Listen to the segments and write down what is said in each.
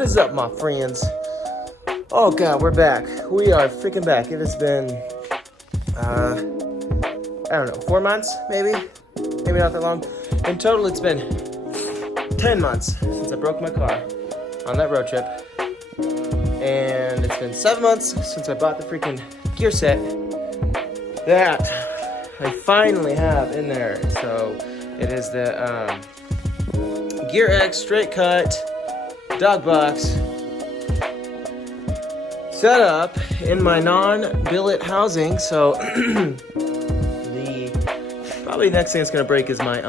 What is up, my friends? Oh god, we're back. We are freaking back. It has been, I don't know, 4 months, maybe? Maybe not that long. In total, it's been 10 months since I broke my car on that road trip. And it's been 7 months since I bought the freaking gear set that I finally have in there. So, it is the, Gear X straight cut dog box set up in my non-billet housing. So the probably next thing that's gonna break is my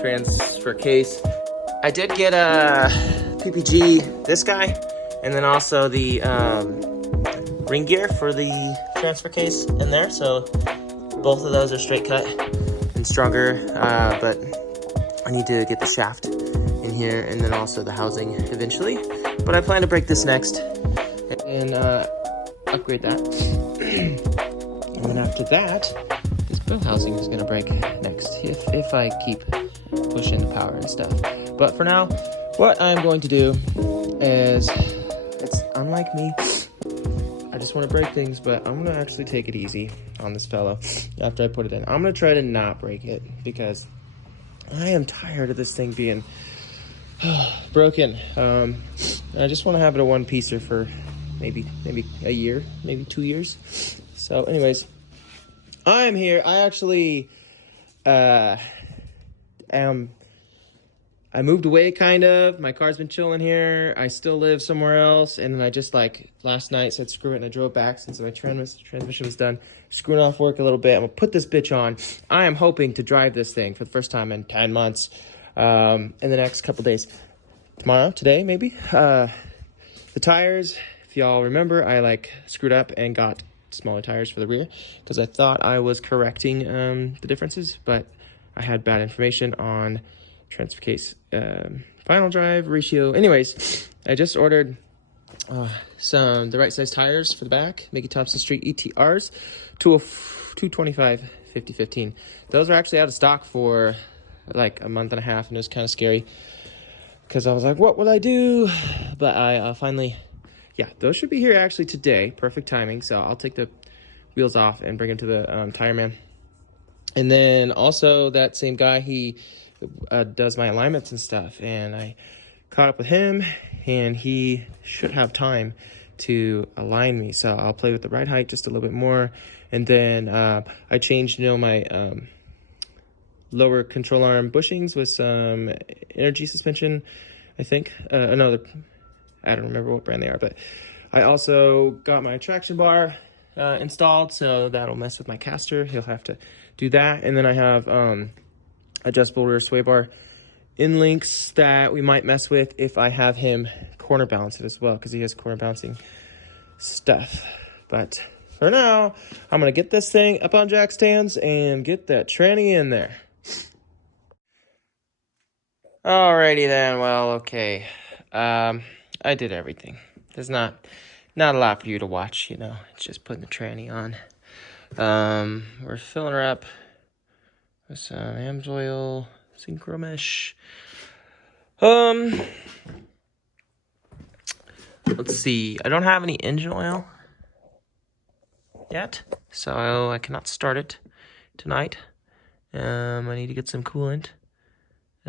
transfer case. I did get a PPG, this guy, and then also the ring gear for the transfer case in there. So both of those are straight cut and stronger, but I need to get the shaft in here and then also the housing eventually. But I plan to break this next and upgrade that. And then after that, this bill housing is gonna break next if I keep pushing the power and stuff. But for now, what I'm going to do is, it's unlike me, I just want to break things, but I'm gonna actually take it easy on this fellow after I put it in. I'm gonna try to not break it because I am tired of this thing being broken. I just want to have it a one-piecer for maybe a year, maybe 2 years. So anyways, I'm here. I actually I moved away, kind of. My car's been chilling here. I still live somewhere else, and then I just, like, last night said screw it, and I drove back since my transmission was done. Screwing off work a little bit. I'm gonna put this bitch on. I am hoping to drive this thing for the first time in 10 months in the next couple days. Tomorrow, today, maybe. The tires, if y'all remember, I screwed up and got smaller tires for the rear because I thought I was correcting the differences, but I had bad information on transfer case final drive ratio. Anyways, I just ordered the right size tires for the back, Mickey Thompson Street ETRs, 225 5015. Those are actually out of stock for like a month and a half, and it was kind of scary because I was like, what will I do? But I finally, yeah, those should be here actually today. Perfect timing. So I'll take the wheels off and bring them to the tire man. And then also that same guy, he does my alignments and stuff, and I caught up with him, and he should have time to align me. So I'll play with the ride height just a little bit more, and then I changed, my lower control arm bushings with some energy suspension, I think. No, I don't remember what brand they are, but I also got my traction bar installed, so that'll mess with my caster. He'll have to do that, and then I have adjustable rear sway bar in links that we might mess with if I have him corner balance it as well, because he has corner balancing stuff. But for now, I'm gonna get this thing up on jack stands and get that tranny in there. Alrighty then, well, okay. I did everything. There's not a lot for you to watch, It's just putting the tranny on. We're filling her up with some AMSOIL synchro mesh. Let's see. I don't have any engine oil yet, so I cannot start it tonight. I need to get some coolant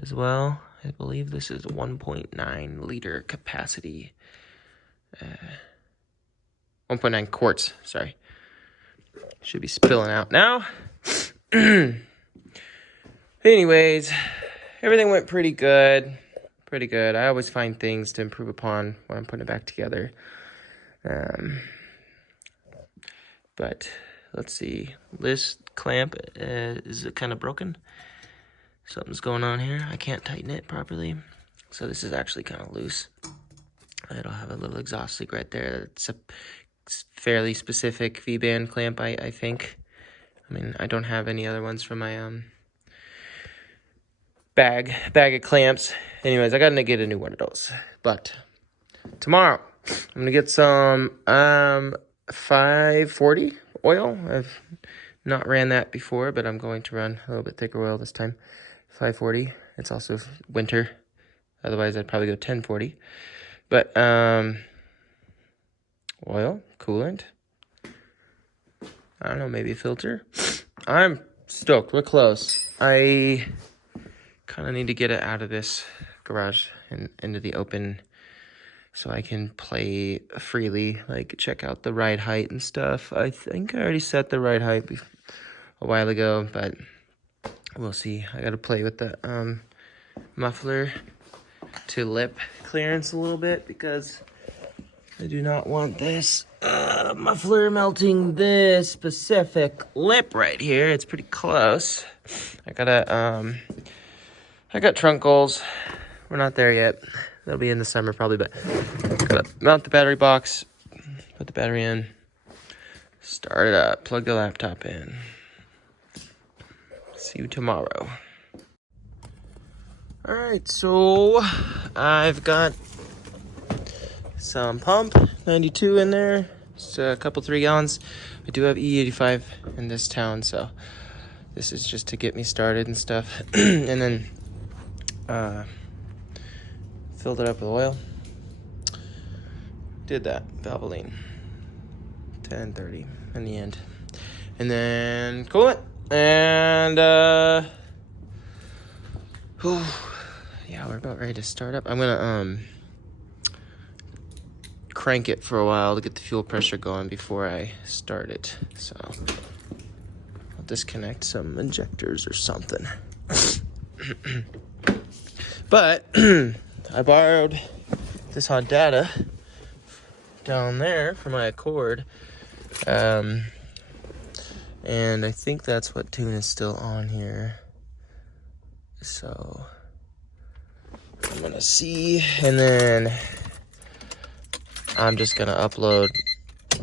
as well. I believe this is 1.9 liter capacity. 1.9 quarts, sorry. Should be spilling out now. Anyways, everything went pretty good. I always find things to improve upon when I'm putting it back together. But let's see. This clamp is kind of broken. Something's going on here. I can't tighten it properly. So this is actually kind of loose. It'll have a little exhaust leak right there. It's a fairly specific V-band clamp, I think. I mean, I don't have any other ones from my bag of clamps. Anyways, I gotta get a new one of those. But tomorrow, I'm gonna get some 540 oil. I've not ran that before, but I'm going to run a little bit thicker oil this time. 540. It's also winter. Otherwise, I'd probably go 1040. But oil, coolant, I don't know, maybe a filter. I'm stoked. We're close. I kind of need to get it out of this garage and into the open so I can play freely, like check out the ride height and stuff. I think I already set the ride height a while ago, but we'll see. I got to play with the muffler to lip clearance a little bit because I do not want this muffler melting this specific lip right here. It's pretty close. I got trunk goals. We're not there yet. That'll be in the summer probably, but gotta mount the battery box, put the battery in, start it up, plug the laptop in. See you tomorrow. All right, so I've got some pump 92 in there, just a couple 3 gallons. I do have E85 in this town, so this is just to get me started and stuff. And then filled it up with oil. Did that Valvoline 1030 in the end, and then coolant and yeah, we're about ready to start up. I'm gonna crank it for a while to get the fuel pressure going before I start it. So I'll disconnect some injectors or something. But I borrowed this hot data down there for my Accord. And I think that's what tune is still on here. So I'm gonna see, and then I'm just gonna upload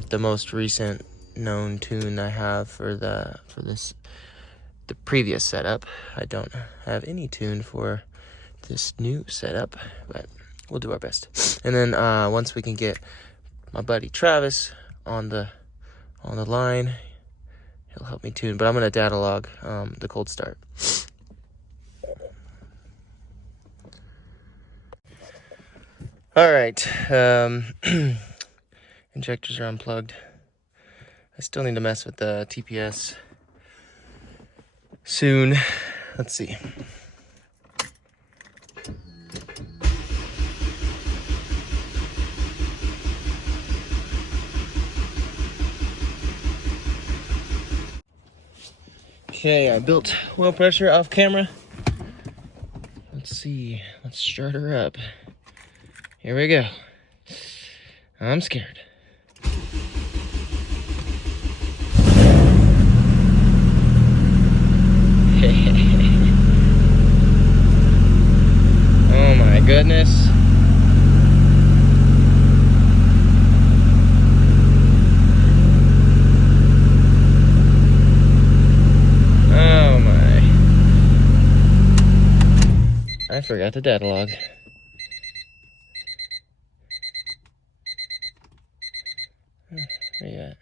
the most recent known tune I have for the previous setup. I don't have any tune for this new setup, but we'll do our best. And then once we can get my buddy Travis on the line, he'll help me tune. But I'm gonna data log the cold start. All right, injectors are unplugged. I still need to mess with the TPS soon. Let's see. Okay, I built oil pressure off camera. Let's see. Let's start her up. Here we go. I'm scared. Oh my goodness. Oh my. I forgot the data log. Where you at?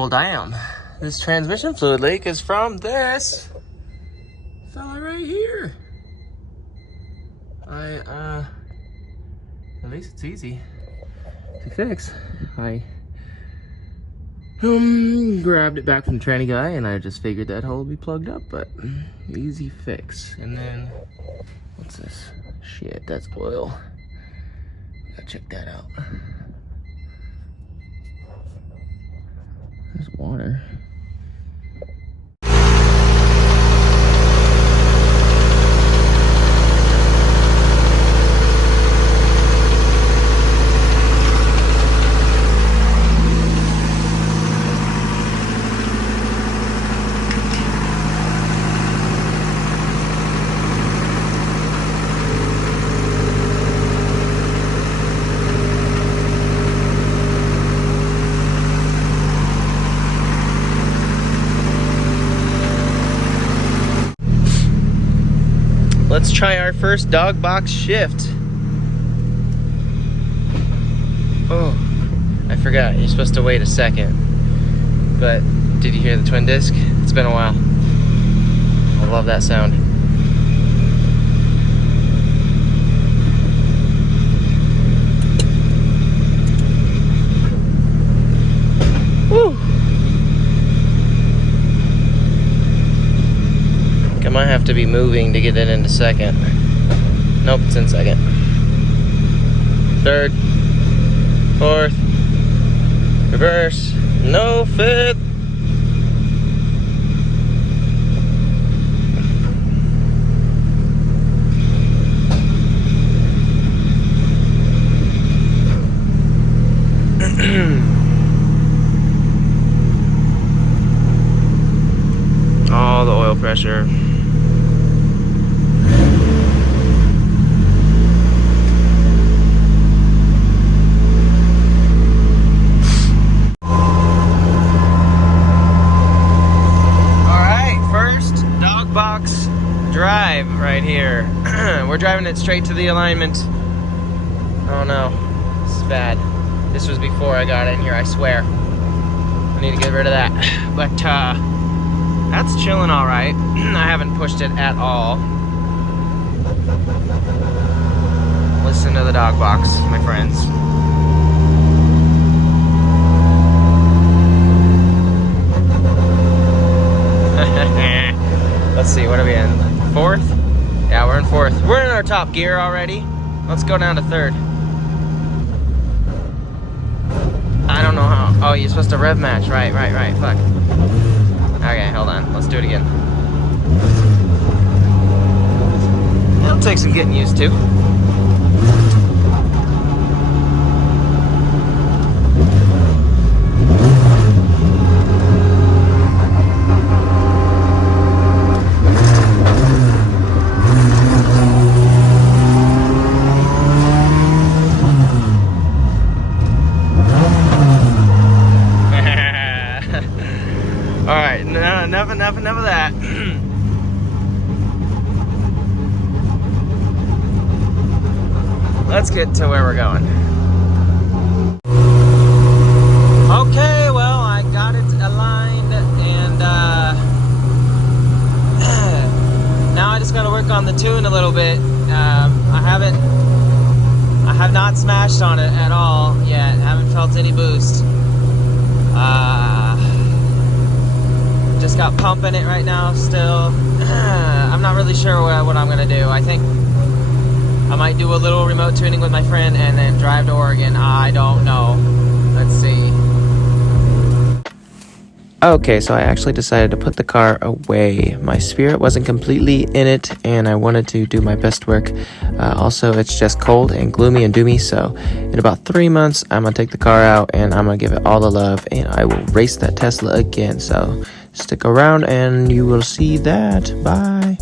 Well, damn. This transmission fluid leak is from this fella right here. At least it's easy to fix. I grabbed it back from the tranny guy, and I just figured that hole would be plugged up, but easy fix. And then, what's this? Shit, that's oil. Gotta check that out. There's water. Let's try our first dog box shift. Oh, I forgot. You're supposed to wait a second. But did you hear the twin disc? It's been a while. I love that sound. Woo! I might have to be moving to get it into second. Nope, it's in second. Third. Fourth. Reverse. No, fifth. All the oil pressure. Box drive right here. We're driving it straight to the alignment. Oh no, this is bad. This was before I got in here, I swear. I need to get rid of that. But that's chilling all right. I haven't pushed it at all. Listen to the dog box, my friends. Let's see, what are we in? Fourth? Yeah, we're in fourth. We're in our top gear already. Let's go down to third. I don't know how. Oh, you're supposed to rev match. Right. Fuck. Okay, hold on. Let's do it again. It'll take some getting used to. Alright, enough of that. Let's get to where we're going. Okay, well, I got it aligned, and now I just gotta work on the tune a little bit. I have not smashed on it at all yet. Haven't felt any boost. Just got pumping it right now still. I'm not really sure what I'm gonna do. I think I might do a little remote tuning with my friend and then drive to Oregon. I don't know. Let's see. Okay, so I actually decided to put the car away. My spirit wasn't completely in it, and I wanted to do my best work. Also, it's just cold and gloomy and doomy, so in about 3 months, I'm gonna take the car out, and I'm gonna give it all the love, and I will race that Tesla again. So stick around, and you will see that. Bye.